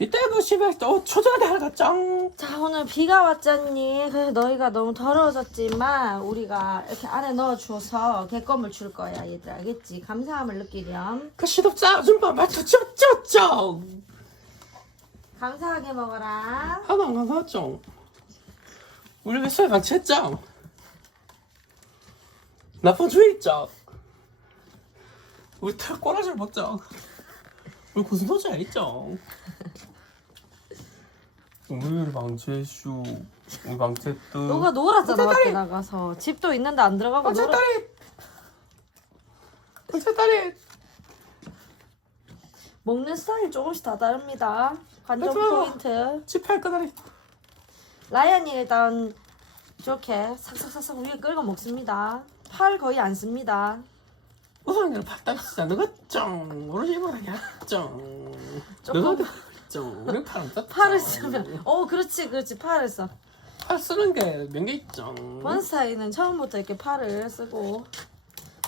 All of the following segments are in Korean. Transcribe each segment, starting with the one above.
이때도 집에 또 초조하게 하가 짱. 자 오늘 비가 왔잖니 그래서 너희가 너무 더러워졌지만 우리가 이렇게 안에 넣어주어서 개껌을 줄 거야 얘들 알겠지? 감사함을 느끼렴 그 시덥자 아줌마 맞춰 쩌쩌쩌. 감사하게 먹어라 하나 안 가봤죠. 우리 회사에 방치했죠. 나쁜 주의죠. 우리 털 꼬라지를 먹죠. 우리 고슴도치 알죠. 우리 방치했슈. 우리 방치했드. 너가 놀았잖아 어째 밖에 나가서 집도 있는데 안 들어가고 놀아 방치다리. 방치다리. 먹는 스타일 조금씩 다 다릅니다 관전. 포인트 집할 거다리. 라이언이 일단 저렇게 삭삭삭삭 위에 끌고 먹습니다 팔 거의 안 씁니다 우선은 팔딱지자 너가 짱. 우리 집은 약짱. 너 가 짱. 우리 팔은 딱 팔을 짱. 쓰면 어 그렇지 그렇지 팔을 써 팔 쓰는 게몇개 있죠. 번스타이는 처음부터 이렇게 팔을 쓰고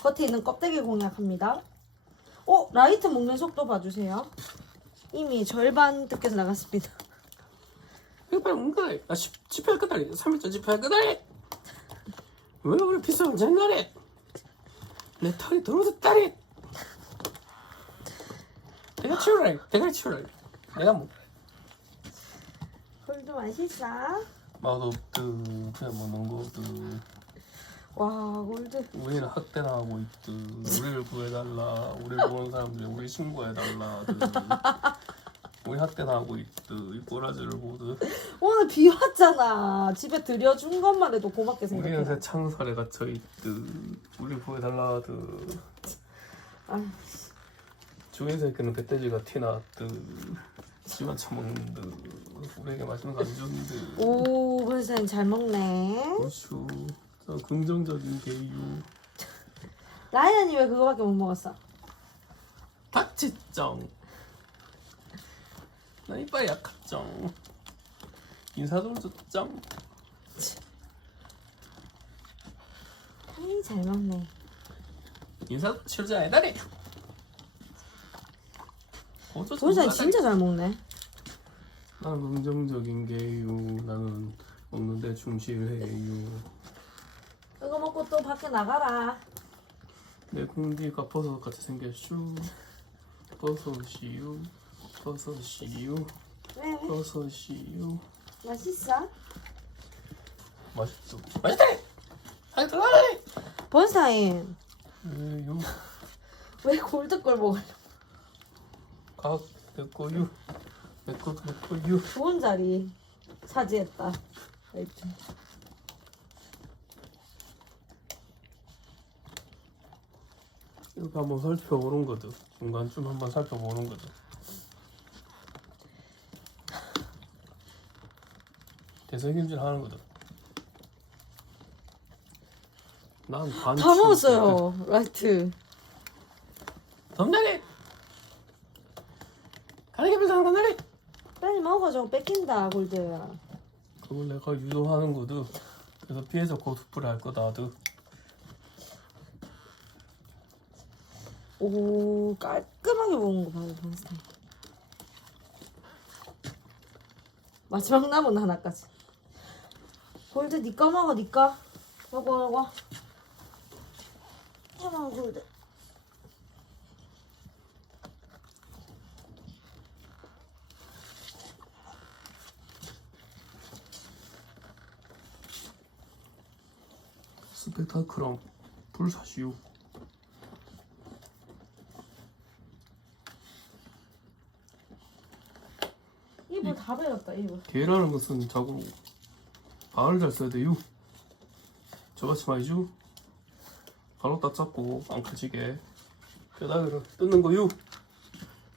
겉에 있는 껍데기 공략합니다. 어 라이트 먹는 속도 봐주세요. 이미 절반 뜯겨서 나갔습니다. 이거 빨리 뭔가래. 아, 집, 집할 거다리. 3일째 집할 거다리. 왜 우리 비싼 옛날에 내 털이 들어오졌다리. 내가 치우라. 내가 치우라. 내가 뭐 홀도 맛있어. 맛없드 그냥 먹는 거드 와 골드. 우리는 학대당하고 있드 우리를 구해달라 우리를 보는 사람들이 우리 신고해달라 우리 학대당하고 있드 이 꼬라지를 보드 오늘 비 왔잖아. 집에 들여준 것만 해도 고맙게 우리는 생각해. 새 창살에 갇혀 있드 우리 구해달라드 아, 주인 새끼는 배돼지가 티나드 지만 처먹는드 우리에게 맛있는 거안 준드 오 번스타인 잘 먹네. 고추 저 긍정적인 게유. 라이언이 왜 그거밖에 못 먹었어? 닥치정 나 이빨 약하정 인사 좀 줬정 아이 잘 먹네. 인사 치우자 애다리 어쩌 번스타인 진짜 잘 먹네. 나는 긍정적인 게유 나는 먹는데 충실해요 이거 먹고 또 밖에 나가라. 내 공기가 버섯 같이 생겼슈 버섯이유 버섯이유 왜? 왜? 버섯이유 맛있어? 맛있어 맛있다 아이 들어가래 번스타인 에유 왜 골드 걸 먹으려? 각 내꺼유 내꺼도 내꺼유 좋은 자리 차지했다. 라이트. 이렇게 한번 살펴보는 거든 중간쯤 한번 살펴보는 거든 대세김질 하는 거든 난반 다 먹었어요, 라이트. 덤나리 가리개비 사는 덤나리 빨리 먹어, 저거 뺏긴다, 골드. 그걸 내가 유도하는 거든 그래서 피해서 고스프레 할 거다드 오, 깔끔하게 먹은 거 봐요, 번스타인. 마지막 남은 하나까지. 골드, 니꺼 먹어, 니꺼. 요거, 요거. 해먹어, 골드. 스펙타클랑 불사시오 입을 다 베렸다, 입을. 개라는 것은 자꾸 발을 잘 써야 돼요 저같이 말이죠 바로 딱 잡고 안 커지게 뼈다귀를 뜯는 거요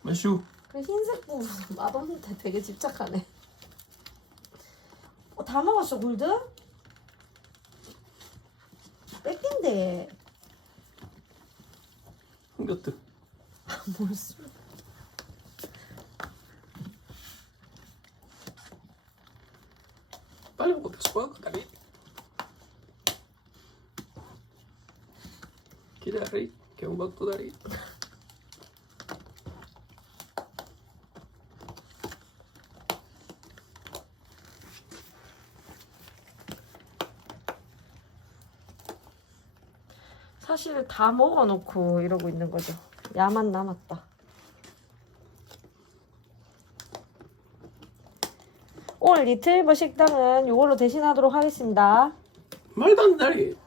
매슈 그 흰색 부분 맛없는데 되게 집착하네. 어, 다 먹었어 골드? 뺏긴데 흥겼듯 뭘 쓰? 빨리 먹고 치고 가리 기다리 경박도 다리 사실 다 먹어놓고 이러고 있는 거죠. 야만 남았다. 오늘 리트리버 식당은 이걸로 대신하도록 하겠습니다. 말도 안 되리.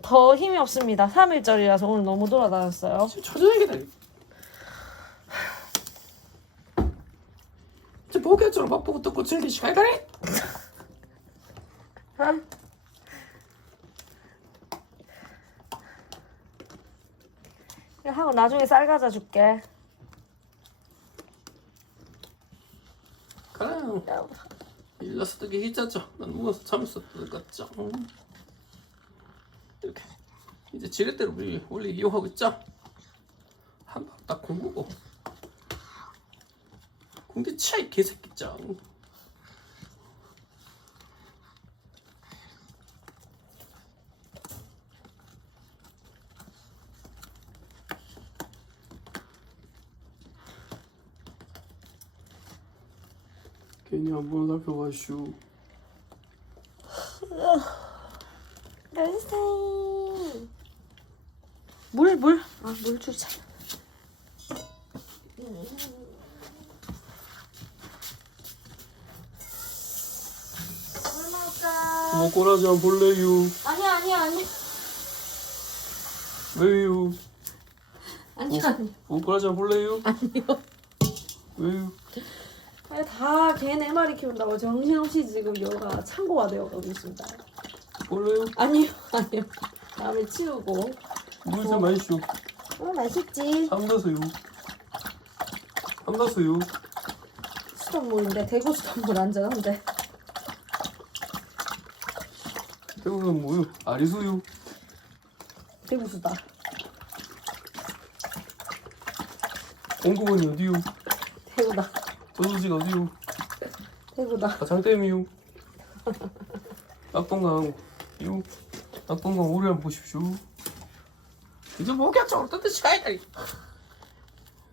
더 힘이 없습니다. 3일절이라서 오늘 너무 돌아다녔어요. 지금 초저녁이다. 저 보겠처럼 바쁘고 또 고칠 시간 가리. 이거 하고 나중에 쌀 가져 줄게. 그래. 일러서 뜨기 히자죠. 난 무거워서 참았어 뜨겠죠. 이렇게 이제 지렛대로 우리 원래 이용하고 있죠. 한번 딱 공구고 공기 차이 개새끼 짱. 괜히 살펴봐슈. 런생. 물, 물. 아, 물 주자. 물 먹자. 먹고라지 안 볼래요. 아니, 아니, 아니. 왜요? 아니, 아니. 먹고라지 안 볼래요? 아니요. 왜요? 아니, 다걔네 마리 키운다고 정신없이 지금 여가 창고가 되어가고 있습니다. 볼래요? 아니요, 아니요. 다음에 치우고. 물좀 마시오. 어, 맛있지. 삼다수요. 삼다수요. 수돗물인데, 대구 수돗물 안전한데. 태국은 뭐요? 아리수요. 대구 수다. 공급원이 어디요? 대구다. 저수지가 어디요? 대구다. 가장댐이요. 낙동강 요. 낙동강 오래 한번 보십시오. 이제 목욕적으로 뜨듯이 가야다리.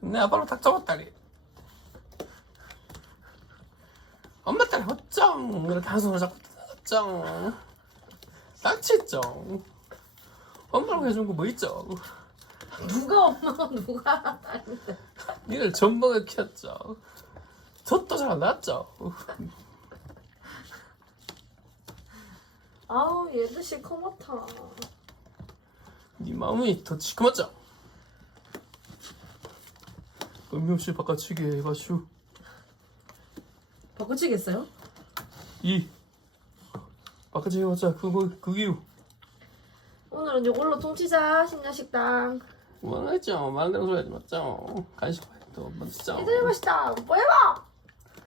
내 아빠로 닭 잡았다리. 엄마 딸이 어쩜 이렇게 한손으로 잡고 어쩜 닥치죠. 엄마라고 해준 거 뭐 있죠? 누가 엄마가 누가 아닌데. 니를 전방에 키웠죠. 젖도 잘안 났죠. 아우 얘도 시커멓다. 네 마음이 더 시커멓죠. 의미 없이 바꿔치기 해봐슈. 바꿔치겠어요? 이 바꿔치기 해봤자 그거 그기요. 오늘은 이걸로 통치자 신야식당. 원했죠. 말대로 소리 하지 맞죠. 간식 또 만지죠. 이들 맛있다. 뭐 해봐.